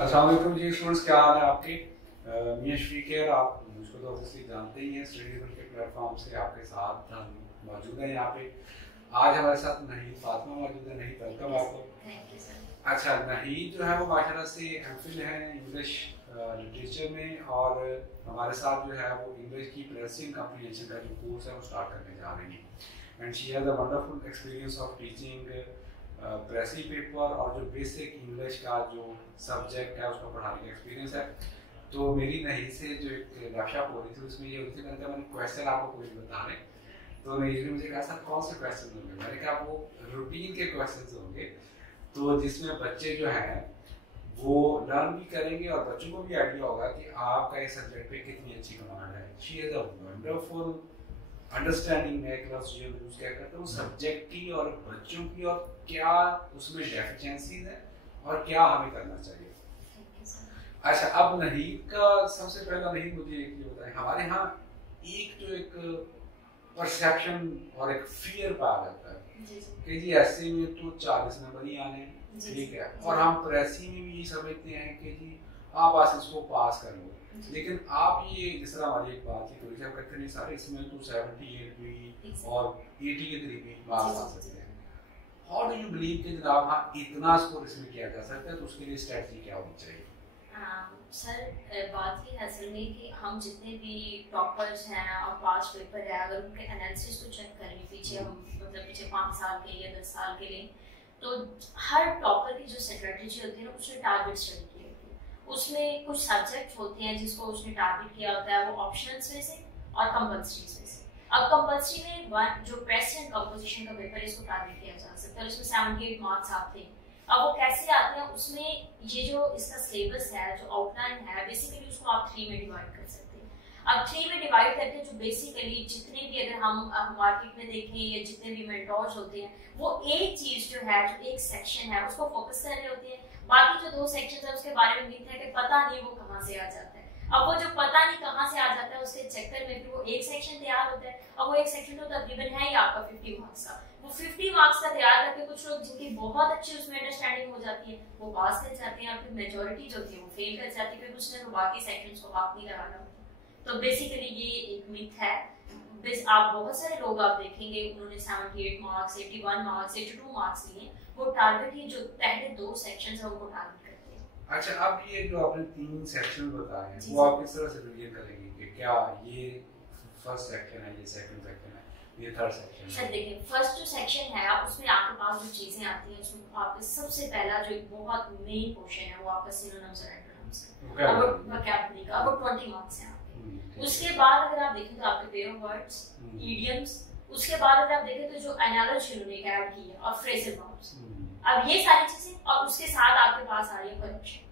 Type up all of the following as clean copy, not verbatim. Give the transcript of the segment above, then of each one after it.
अस्सलाम वालेकुम जी स्टूडेंट्स, क्या हाल है आपके? मैं शफीक है। आप मुझको तो ऑब्वियसली जानते ही हैं, स्टडी के प्लेटफॉर्म से आपके साथ हम मौजूद हैं यहाँ पे। आज हमारे साथ नहीं फातिमा मौजूद है। नहीं, वेलकम आपको। Thank you sir. अच्छा, नहीं जो है वो माशाल्लाह से एमफिल है इंग्लिश लिटरेचर में, और हमारे साथ जो है वो इंग्लिश की प्रेसिंग कम्प्रीहेंशन का जो कोर्स है वो स्टार्ट करने जा रही हैं। And she has a wonderful experience of teaching precis paper और जो बेसिक इंग्लिश का जो सब्जेक्ट है उसको पढ़ाने का एक्सपीरियंस है। तो मेरी नहीं से जो एक गपशप हो रही थी उसमें ये होती थी, मैंने क्वेश्चन आपको कोई बता रहे, तो नहीं ने मुझे कहा सर कौन से क्वेश्चन होंगे। मैंने कहा वो रूटीन के क्वेश्चन होंगे, तो जिसमें बच्चे जो हैं वो लर्न भी करेंगे और बच्चों को भी आइडिया होगा कि आपका इस सब्जेक्ट पे कितनी अच्छी कमांड है। She is a wonderful understanding में क्लास जो यूज क्या करते हैं सब्जेक्ट की और बच्चों की, और क्या उसमें डेफिशिएंसीज है और क्या हमें करना चाहिए। अच्छा, अब नहीं का सबसे पहला नहीं मुझे एक ये बताएं, हमारे यहाँ एक परसेप्शन और एक फियर पाया जाता है कि जी ऐसे में तो 40 नंबर ही आने, ठीक है, और हम प्रेसी में भी ये समझते हैं कि जी आप बस इसको पास कर लो। लेकिन आप ये जिस तरह हमारी एक बात थी थोड़ी सी, आप कहते नहीं सारे इसमें तो 78 भी और 80 के करीब भी मार्क्स आ सकते हैं। हाउ डू यू बिलीव कि जनाब हाँ इतना स्कोर इसमें किया जा सकता है, तो उसके लिए स्ट्रेटजी क्या होनी चाहिए? सर बात ये असल में कि हम जितने भी टॉपर्स हैं और पास पेपर है, अगर उनके एनालिसिस को चेक करें पीछे, हम मतलब पीछे 5 साल के या 10 साल के लिए, तो हर टॉपर की जो स्ट्रेटजी होती है ना उसने टारगेट स्टडी की होती है। उसमें कुछ सब्जेक्ट होते हैं जिसको उसने टारगेट किया होता है, वो ऑप्शनल्स में से और कंपल्सरीज में से। अब कंपल्सरी में जो प्रेस एंड कंपोजिशन का पेपर है इसको टारगेट किया जा सकता है, उसमें 78 मार्क्स आते हैं। अब वो कैसे आते हैं, उसमें ये जो इसका सिलेबस है, जो आउटलाइन है, बेसिकली उसको आप 3 में डिवाइड कर सकते हैं। अब 3 में डिवाइड करके जो बेसिकली जितने भी अगर हम मार्केट में देखें या जितने भी मेंटोर्स होते हैं, वो एक चीज जो है, जो एक सेक्शन है उसको फोकस कर रहे होते हैं। बाकी जो 2 सेक्शन है उसके बारे में मिथ है कि पता नहीं वो कहाँ से आ जाता है। अब वो जो पता नहीं कहाँ से आ जाता है उसके चक्कर में फिर वो एक सेक्शन तैयार होता है। अब वो एक सेक्शन तो तकरीबन है ही आपका 50 मार्क्स का, वो 50 मार्क्स का तैयार करके कुछ लोग जिनकी बहुत अच्छी उसमें अंडरस्टैंडिंग हो जाती है वो पास कर जाते हैं, और फिर मेजॉरिटी जो होती है वो फेल कर जाती है, फिर कुछ ने तो बाकी सेक्शंस को हाथ नहीं लगाना होता। तो बेसिकली ये एक मिथ है। आप बहुत सारे लोग आप देखेंगे उन्होंने 78 मार्क्स, 81 मार्क्स, 82 मार्क्स लिए, वो टारगेट ही जो पहले 2 सेक्शंस है उनको टारगेट करते हैं। अच्छा, अब ये जो आपने 3 सेक्शन बताए हैं वो आप किस तरह से डिवीजन करेंगे कि क्या ये फर्स्ट सेक्शन है, ये सेकंड सेक्शन है, ये थर्ड सेक्शन है? सर देखिए, फर्स्ट जो सेक्शन है उसमें आपके पास जो चीजें आती हैं उसमें आपके सबसे पहला जो एक बहुत मेन पोर्शन है वो आपका सिनोनिम्स और एंटोनिम्स है, और वोकैबुलरी का, वो 20 मार्क्स हैं आपके। उसके बाद अगर आप देखें तो आपके पेयर ऑफ वर्ड्स, इडियम्स, उसके बाद अगर आप देखें तो जो एनालॉजी उन्होंने ऐड की है, और फ्रेजल वर्ब्स। अब ये सारी चीजें, और उसके साथ आपके पास आ रही है करेक्शन,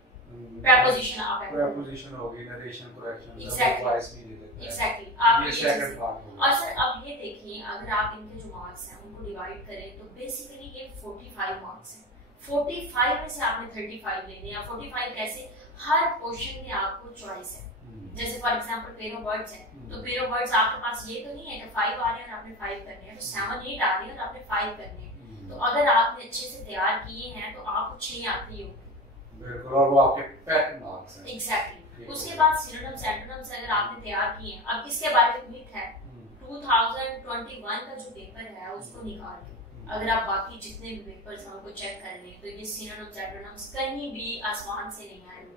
preposition आप है, preposition होगी, narration correction, Exactly. voice भी दे देते हैं। Exactly. आप ये ये सेकंड पार्ट होगा। और सर अब ये देखिए, अगर आप इनके जो मार्क्स हैं उनको डिवाइड करें तो बेसिकली ये 45 मार्क्स हैं। 45 में से आपने 35 लेने हैं। 45 कैसे? हर क्वेश्चन में आपको चॉइस है। जैसे for example pair of words है, तो पेयर ऑफ वर्ड्स आपके पास ये तो नहीं है कि 5 आ रहे हैं और आपने 5 करने हैं, तो 7 8 आ रहे हैं और आपने 5 करने हैं। तो अगर आपने अच्छे से तैयार किए हैं तो आपको 6 आते ही होंगे। बिल्कुल, और वो आपके पेट मार्क्स हैं। एग्जैक्टली। उसके बाद सिनोनिम्स एंटोनिम्स अगर आपने तैयार किए हैं, अब इसके बारे में मिथ है 2021 का जो पेपर है उसको निकाल के अगर आप बाकी जितने भी पेपर्स हैं उनको चेक कर लें तो ये सिनोनिम्स एंटोनिम्स कहीं भी आसमान से नहीं आए हुए।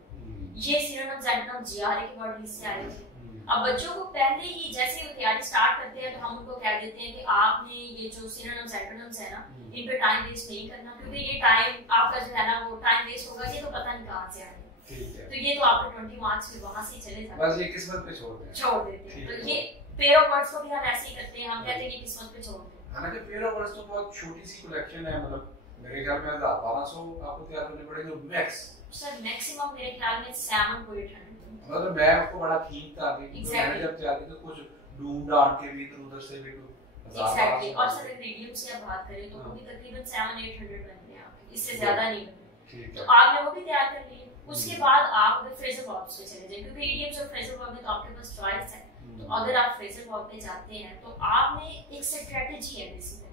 ये सिनोनिम्स एंटोनिम्स जीआरए के वर्ड लिस्ट से आए थे। अब बच्चों को पहले ही जैसे वो तैयारी स्टार्ट करते हैं तो हम उनको कह देते हैं कि आपने ये जो सिनोनिम्स एंटोनिम्स है ना, इन पे टाइम वेस्ट नहीं करना, क्योंकि ये टाइम आपका जो है ना वो टाइम वेस्ट होगा, ये तो पता नहीं कहां से आएगा। तो ये तो आपके 20 मार्क्स फिर वहां से चले जाते हैं, बस ये किस्मत पे छोड़ देते हैं। तो ये पेयर ऑफ वर्ड्स को भी हम ऐसे ही करते हैं, हम कहते हैं कि किस्मत पे छोड़ दें। हालांकि पेयर ऑफ वर्ड्स तो बहुत छोटी सी कलेक्शन है, मतलब मेरे ख्याल में 1200 आपको तैयार करने पड़ेंगे मैक्स। सर मैक्सिमम मेरे ख्याल में 7 to 800। मतलब मैं आपको बड़ा ठीक था कि मैंने जब चाहती तो कुछ ढूंढ डांट के भी इधर उधर से भी एग्जैक्टली। और सर मीडियम से आप बात करें तो वो भी तकरीबन 700-800 बनते हैं आपके, इससे ज्यादा नहीं बनते। तो आपने वो भी तैयार कर लिए। उसके बाद आप अगर फ्रेजल वर्ब्स पे चले जाएं, क्योंकि इडियम्स और फ्रेजल वर्ब में तो आपके पास चॉइस है, तो अगर आप फ्रेजल वर्ब पे जाते हैं तो आपने एक स्ट्रेटजी है बेसिकली।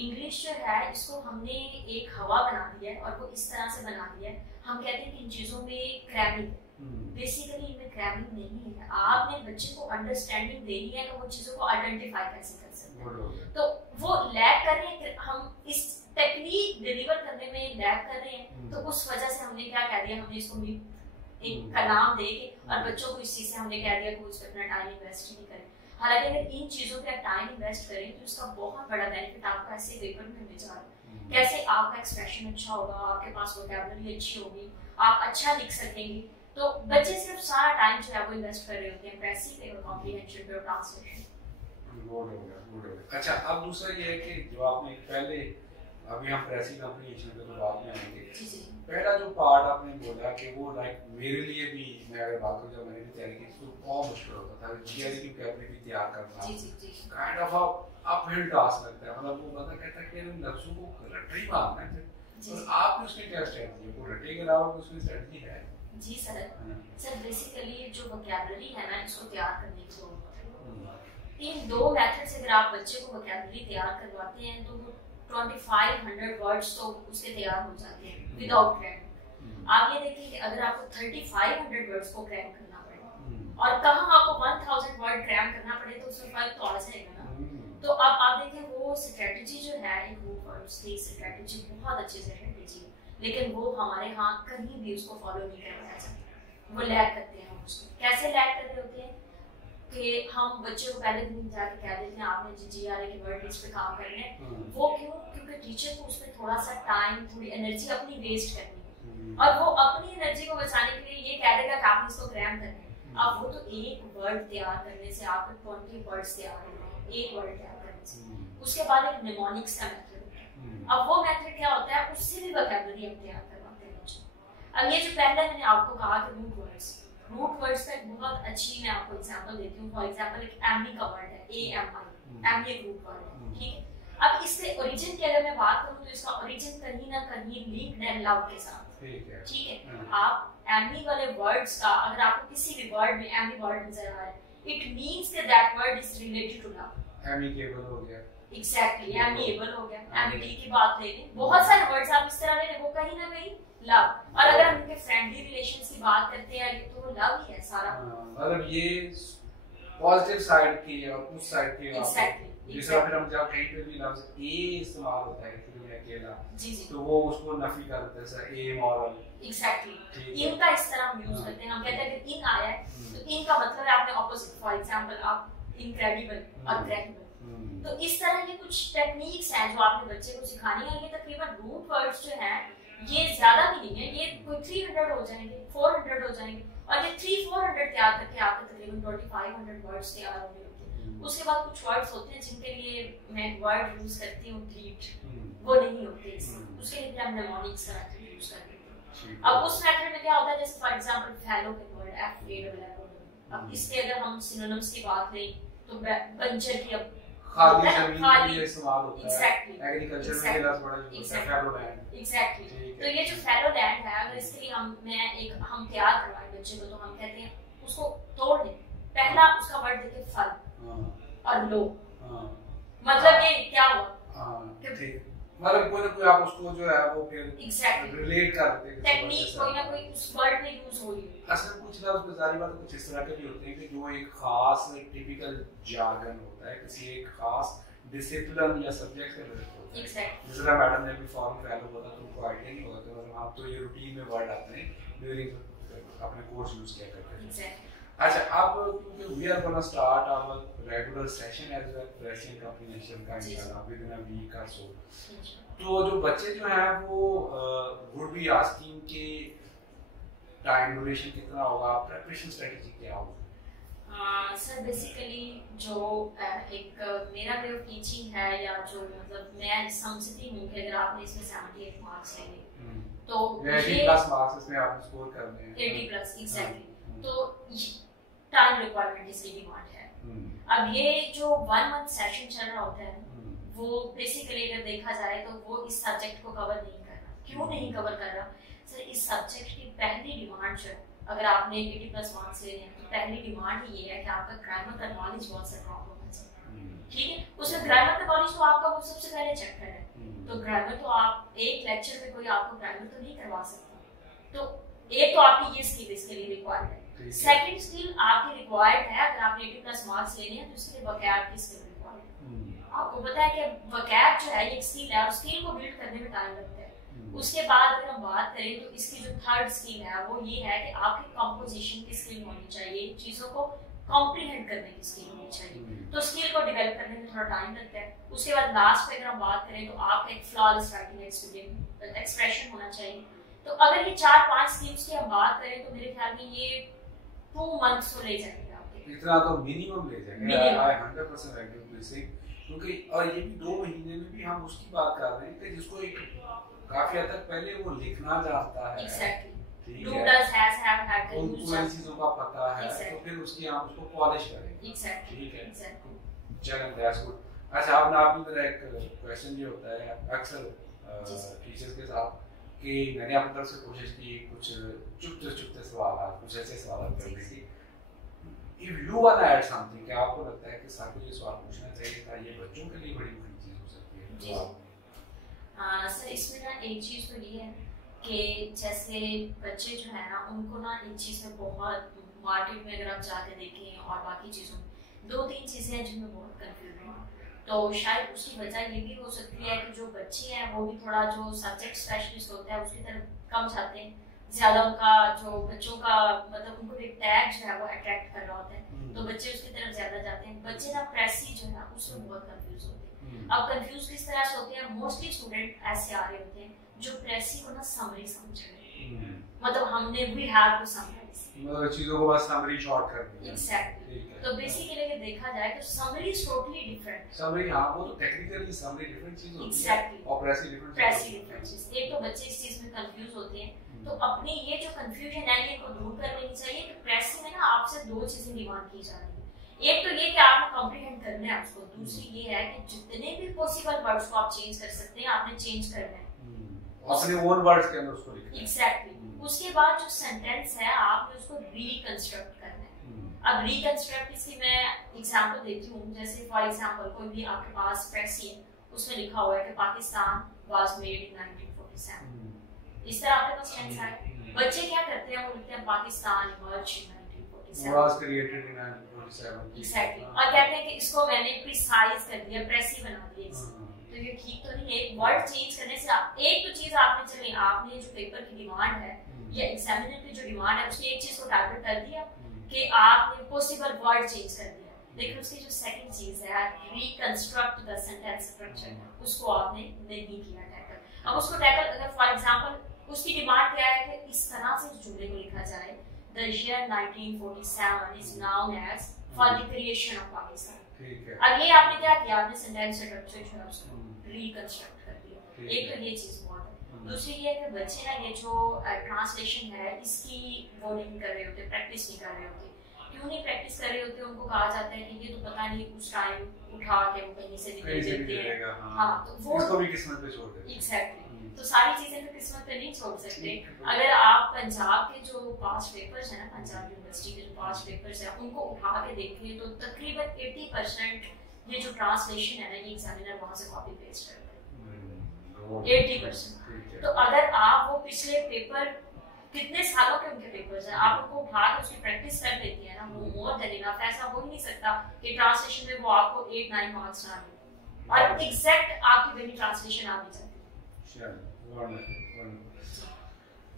इंग्लिश जो है इसको हमने एक हवा बना दी है, और वो इस तरह से बना दी है, हम कहते हैं कि इन चीजों में क्रैमिंग, बेसिकली इनमें क्रैमिंग नहीं है। आपने बच्चे को अंडरस्टैंडिंग देनी है कि वो चीजों को आइडेंटिफाई कैसे कर सकते हैं। तो वो लैग कर रहे हैं कि हम इस टेक्निक डिलीवर करने में लैग कर रहे हैं, तो उस वजह से हमने क्या कह दिया, हमने इसको एक का नाम दे के और बच्चों को इस चीज से हमने कह दिया कि वो इस पर अपना टाइम इन्वेस्ट नहीं करें। हालांकि अगर इन चीजों पे आप टाइम इन्वेस्ट करें तो इसका बहुत बड़ा बेनिफिट आपको ऐसे पेपर में मिल जाएगा। कैसे आपका एक्सप्रेशन अच्छा होगा, आपके पास वोकैबुलरी अच्छी होगी, आप अच्छा लिख सकेंगे। तो बच्चे सिर्फ सारा टाइम जो है वो इन्वेस्ट कर रहे होते हैं पैसिव पे और कॉम्प्रिहेंशन पे और ट्रांसलेशन। गुड हो गया। अच्छा, अब दूसरा ये है कि जो आपने पहले, अभी हम पैसिव कॉम्प्रिहेंशन पे तो बाद में आएंगे, पहला जो पार्ट आपने बोला कि वो लाइक मेरे लिए भी, मैं अगर बात करूं जब मैंने भी तैयारी की तो बहुत मुश्किल होता था थियरी की वोकैबुलरी तैयार करना। Kind of up hill task लगता है, मतलब वो बंदा कहता है कि इन लफ्जों को रटे ही मारना है। और आपने उसकी क्या स्ट्रेटजी है, वो रटे के अलावा उसमें स्ट्रेटजी है? जी सर बेसिकली जो वोकैबुलरी है ना, इसको तैयार करने की इन दो मेथड से अगर आप बच्चे को वोकैबुलरी तैयार करवाते हैं तो 2500 वर्ड्स तो उसके तैयार हो जाते हैं विदाउट क्रैम। आप ये देखिए कि अगर आपको 3500 वर्ड्स को क्रैम करना पड़े और कहाँ आपको 1000 वर्ड क्रैम करना पड़े तो उसमें फर्क तो आ जाएगा ना। तो अब आप देखिए वो स्ट्रेटजी जो है, एक रूट वर्ड्स की स्ट्रेटजी बहुत अच्छी स्ट्रेटजी है, लेकिन वो हमारे यहाँ कहीं भी उसको फॉलो नहीं करवाया जाता। वो लैग करते हैं। हम उसको कैसे लैग कर रहे होते हैं कि हम बच्चे को पहले दिन जाके कह देते हैं आपने GRE के वर्ड लिस्ट पे काम करना है। वो क्यों? क्योंकि टीचर को उसमें थोड़ा सा टाइम, थोड़ी एनर्जी अपनी वेस्ट करनी है और वो अपनी एनर्जी को बचाने के लिए ये कह देगा कि आपने इसको क्रैम करना है। अब वो तो एक वर्ड तैयार करने से आपके 20 वर्ड्स तैयार हो रहे हैं, एक वर्ड तैयार करने से। उसके बाद एक निमोनिक्स का मेथड होता है। अब वो मेथड क्या होता है, उससे भी वोकैबुलरी हम तैयार करवाते हैं बच्चों। अब ये जो पहले मैंने आपको कहा कि रूट वर्ड्स का एक बहुत अच्छी मैं आपको एग्जांपल देती हूँ। फॉर एग्जांपल एक एमी का वर्ड है, AMI, एमी एक रूट वर्ड है, ठीक है। अब इसके ओरिजिन की अगर मैं बात करूँ तो इसका ओरिजिन कहीं ना कहीं लिंक्ड है लव के साथ, ठीक है। आप एमी वाले वर्ड्स का, अगर आपको किसी भी वर्ड में एमी वर्ड नजर आ रहा है, इट मींस कि that word is related to love. Amicable हो गया, एग्जैक्टली, एमिएबल हो गया, एमिटी की बात ले लें, बहुत सारे वर्ड्स आप इस तरह ले लें, वो कहीं ना कहीं लव। और अगर हम इनके फ्रेंडली रिलेशंस की बात करते हैं तो वो लव ही है सारा। मतलब ये पॉजिटिव साइड की और उस साइड की एग्जैक्टली। जैसे फिर हम जब कहीं पे भी लफ्ज ए इस्तेमाल होता है कि मैं अकेला, तो वो उसको नफी कर देते हैं, जैसे ए मॉरल। एग्जैक्टली, इनका इस तरह हम यूज करते हैं। हम कहते हैं कि इन आया है तो इन का मतलब है आपने ऑपोजिट। फॉर एग्जांपल आप इनक्रेडिबल और क्रेडिबल, तो इस तरह के कुछ टेक्निक्स हैं जो आपने बच्चे को सिखानी है। ये तकरीबन रूट वर्ड्स जो हैं ये ज्यादा भी नहीं है, ये कोई 300 हो जाएंगे, 400 हो जाएंगे, और ये 300-400 तैयार करके आपके तकरीबन 2500 वर्ड्स तैयार हो गए होते हैं। उसके बाद कुछ वर्ड्स होते हैं जिनके लिए मैं वर्ड यूज करती हूँ ट्रीट, वो नहीं होते इसमें, उसके लिए हम निमोनिक्स का मेथड यूज करते हैं। अब उस मेथड में क्या होता है, जैसे फॉर एग्जांपल फैलो के वर्ड FALLO, अब इसके अगर हम सिनोनिम्स की बात लें तो बंजर की, अब खाली जमीन के लिए इस्तेमाल होता है। एग्जैक्टली, एग्रीकल्चर में ये लफ्ज बड़ा यूज होता है, फैलो लैंड। एग्जैक्टली, तो ये जो फैलो लैंड है, अगर इसके लिए हम तैयार करवाएं बच्चे को, तो हम कहते हैं उसको तोड़ दें। पहला उसका वर्ड देखे फल और लो, मतलब ये क्या हुआ, मतलब कोई ना कोई आप उसको जो है वो फिर रिलेट कर देते हैं, टेक्निक कोई ना कोई उस वर्ड में यूज हो रही है। असल कुछ लफ्ज जारी बात कुछ इस तरह के भी होते हैं कि जो एक खास टिपिकल जार्गन होता है, किसी एक खास डिसिप्लिन या सब्जेक्ट से रिलेटेड होता है। जैसे मैडम ने भी फॉर्म फैलो होता तो उनको आइडिया नहीं होता, तो आप तो ये रूटीन में वर्ड आते हैं ड्यूरिंग अपने कोर्स यूज किया करते हैं। अच्छा, अब क्योंकि we are gonna start our regular session as well pressing combination का इंशाल्लाह विद इन अ वीक और सो, तो जो बच्चे जो हैं वो वुड बी आस्किंग के टाइम ड्यूरेशन कितना होगा, प्रिपरेशन स्ट्रेटजी क्या होगी? सर बेसिकली जो एक मेरा वे ऑफ टीचिंग है, या जो मतलब मैं समझती हूँ कि अगर आपने इसमें 78 मार्क्स लेंगे तो 80+ मार्क्स इसमें आपने स्कोर करने हैं, 80+ एग्जैक्टली, तो टाइम रिक्वायरमेंट इसकी डिमांड है। अब ये जो 1 मंथ सेशन चल रहा होता है वो बेसिकली अगर देखा जाए तो वो इस सब्जेक्ट को कवर नहीं कर रहा। क्यों नहीं कवर कर रहा? सर इस सब्जेक्ट की पहली डिमांड जो है, अगर आपने 80+ मार्क्स ले हैं तो पहली डिमांड ही ये है कि आपका ग्रामर का नॉलेज बहुत स्ट्रांग होना चाहिए, ठीक है। उसमें ग्रामर का नॉलेज तो आपका वो सबसे पहले चेक है, तो ग्रामर तो आप एक लेक्चर में कोई आपको ग्रामर तो नहीं करवा सकता, तो एक तो आपकी ये स्किल इसके लिए रिक्वायर्ड है। सेकंड स्किल आपकी रिक्वायर्ड है, अगर आप 80+ मार्क्स लेने हैं तो उसके लिए वोकैब की स्किल रिक्वायर्ड है। आपको पता है कि वोकैब जो है ये स्किल है और स्किल को बिल्ड करने में टाइम लगता है। उसके बाद अगर हम बात करें तो इसकी जो थर्ड स्किल है वो ये है कि आपकी कंपोजिशन की स्किल होनी चाहिए, चीजों को कॉम्प्रीहेंड करने की स्किल होनी चाहिए। तो स्किल को डेवलप करने में थोड़ा टाइम लगता है। उसके बाद लास्ट पे अगर हम बात करें तो आपका एक फ्लॉलेस राइटिंग एक्सप्रेशन होना चाहिए। तो अगर ये 4-5 स्किल्स की हम बात करें तो मेरे ख्याल में ये 2 मंथ्स तो ले जाएंगे आपके। इतना तो मिनिमम ले जाएंगे। आई 100% एग्री विद दिस, क्योंकि और ये भी 2 महीने में भी हम उसकी बात कर रहे हैं कि जिसको एक काफी हद तक पहले वो लिखना जानता है। एग्जैक्टली। ठीक डू है, डज हैज हैव हैड का यूज उनको इन चीजों का पता है। तो फिर उसकी हम उसको पॉलिश करेंगे। एग्जैक्टली। ठीक है, एग्जैक्टली। चलो दैट्स गुड। अच्छा, आपने मेरा एक क्वेश्चन ये होता है अक्सर टीचर्स के साथ कि मैंने अपनी तरफ से कोशिश की कुछ चुपते सवाल, कुछ ऐसे सवाल करने की। If you want to add something, क्या आपको लगता है कि सर को ये सवाल पूछना चाहिए था, ये बच्चों के लिए बड़ी बड़ी चीज हो सकती है? जी सर, इसमें ना एक चीज तो ये है कि जैसे बच्चे जो है ना उनको ना एक चीज में बहुत मार्केट में अगर आप जाके देखें और बाकी चीजों में 2-3 चीजें हैं जिनमें बहुत कंफ्यूजन है। तो शायद उसकी वजह ये भी हो सकती है कि जो बच्चे हैं वो भी थोड़ा जो सब्जेक्ट स्पेशलिस्ट होता है उसकी तरफ कम जाते हैं, ज्यादा उनका जो बच्चों का मतलब उनको एक टैग जो है वो अट्रैक्ट कर रहा होता है, तो बच्चे उसकी तरफ ज्यादा जाते हैं। बच्चे ना प्रेसी जो है उसमें बहुत कंफ्यूज होते हैं। अब कंफ्यूज किस तरह से होते हैं, मोस्टली स्टूडेंट ऐसे आ रहे होते हैं जो प्रेसी को ना समरी समझ रहे हैं, मतलब हमने वी हैव टू समराइज, मतलब चीजों को बस समरी शॉर्ट कर दिया। एग्जैक्टली। तो बेसिकली अगर देखा जाए तो summary is totally different. Summary, हां, वो तो टेक्निकली समरी डिफरेंट चीज होती है। एग्जैक्टली। और प्रेसी डिफरेंट चीज। एक तो बच्चे इस चीज में कंफ्यूज होते हैं, तो अपनी ये जो कंफ्यूजन है ये को दूर कर लेनी चाहिए कि प्रेसी में ना आपसे 2 चीजें डिमांड की जा रही है। एक तो ये कि आपने कॉम्प्रिहेंड करना है उसको, दूसरी ये है कि जितने भी पॉसिबल वर्ड्स को आप चेंज कर सकते हैं आपने चेंज करना है अपने ओन वर्ड्स के अंदर उसको लिखना है। एग्जैक्टली। उसके बाद जो सेंटेंस है आपने उसको रिकंस्ट्रक्ट करना है। अब रिकंस्ट्रक्ट इसकी मैं एग्जांपल देती हूँ। जैसे फॉर एग्जांपल कोई भी आपके पास प्रेसी है, उसमें लिखा हुआ है कि पाकिस्तान वाज मेड इन 1947, इस तरह आपके पास टेंस है। बच्चे क्या करते हैं, वो लिखते हैं Pakistan emerge in 1947, was created in 1947। Exactly. और कहते हैं कि इसको मैंने प्रिसाइज कर दिया, प्रेसी बना दिया। तो ये ठीक तो नहीं है। एक वर्ड चेंज करने से एक तो चीज आपने चले आपने जो पेपर की डिमांड है या एग्जामिनर की जो डिमांड है उसने एक चीज को टारगेट कर दिया कि आपने पॉसिबल वर्ड चेंज कर दिया, लेकिन उसकी जो सेकंड चीज है रिकंस्ट्रक्ट द सेंटेंस स्ट्रक्चर, उसको आपने नहीं किया टैकल। अब उसको टैकल अगर फॉर एग्जांपल उसकी डिमांड क्या है कि इस तरह से जुमले को लिखा जाए, the year 1947 is known as for the creation of Pakistan. ठीक है। अब ये आपने क्या किया, आपने सेंटेंस स्ट्रक्चर जो है उसको रिकंस्ट्रक्ट कर दिया। एक तो ये चीज बहुत है। दूसरी ये है कि बच्चे ना ये जो ट्रांसलेशन है इसकी वो नहीं कर रहे होते, प्रैक्टिस नहीं कर रहे होते। क्यों नहीं प्रैक्टिस कर रहे होते, उनको कहा जाता है कि ये तो पता नहीं उस टाइम उठा के वो कहीं से भी दे देते हैं। हाँ, तो वो इसको भी किस्मत पे छोड़ देते हैं। एग्जैक्टली। तो सारी चीजें तो किस्मत पे नहीं छोड़ सकते। अगर आप पंजाब के जो पास्ट पेपर्स है ना, पंजाब यूनिवर्सिटी के जो पास्ट पेपर्स है उनको उठा के देखें तो तकरीबन 80% ये जो ट्रांसलेशन है ना ये एग्जामिनर वहां से कॉपी पेस्ट करता है, 80%। तो अगर आप वो पिछले पेपर कितने सालों के उनके पेपर्स हैं आप उनको उठा के उसकी प्रैक्टिस कर लेती है ना, वो मोर देन इनफ। ऐसा हो ही नहीं सकता कि ट्रांसलेशन में वो आपको 8-9 मार्क्स ना दे और एग्जैक्ट आपकी वही ट्रांसलेशन आ भी जाती है।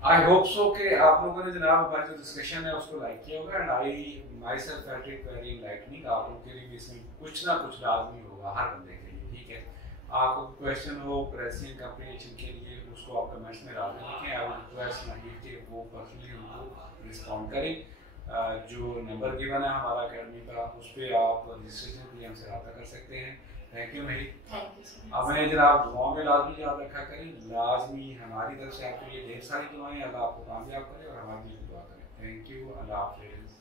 आई होप सो कि आप लोगों ने जनाब हमारी जो डिस्कशन है उसको लाइक किया होगा and I my self felt it very enlightening. आप लोगों के लिए भी इसमें कुछ ना कुछ लाजमी होगा हर बंदे के लिए। ठीक है, आपको क्वेश्चन हो प्रेसिंग कंप्रीहेंशन के लिए उसको आप कमेंट्स में डाल दें। आई वुड रिक्वेस्ट नाहिद के वो पर्सनली उनको रिस्पॉन्ड करें। जो नंबर गिवन है हमारा अकेडमी का उस पर आप रजिस्ट्रेशन के लिए हमसे रब्ता कर सकते हैं। Thank you Nahid. अपने जनाब दुआओं में लाजमी याद रखा करें, लाजमी हमारी तरफ से आपके लिए ढेर सारी दुआएं, अल्लाह आपको कामयाब करे और हमारी लिए दुआ करें। थैंक यू, अल्लाह हाफिज़।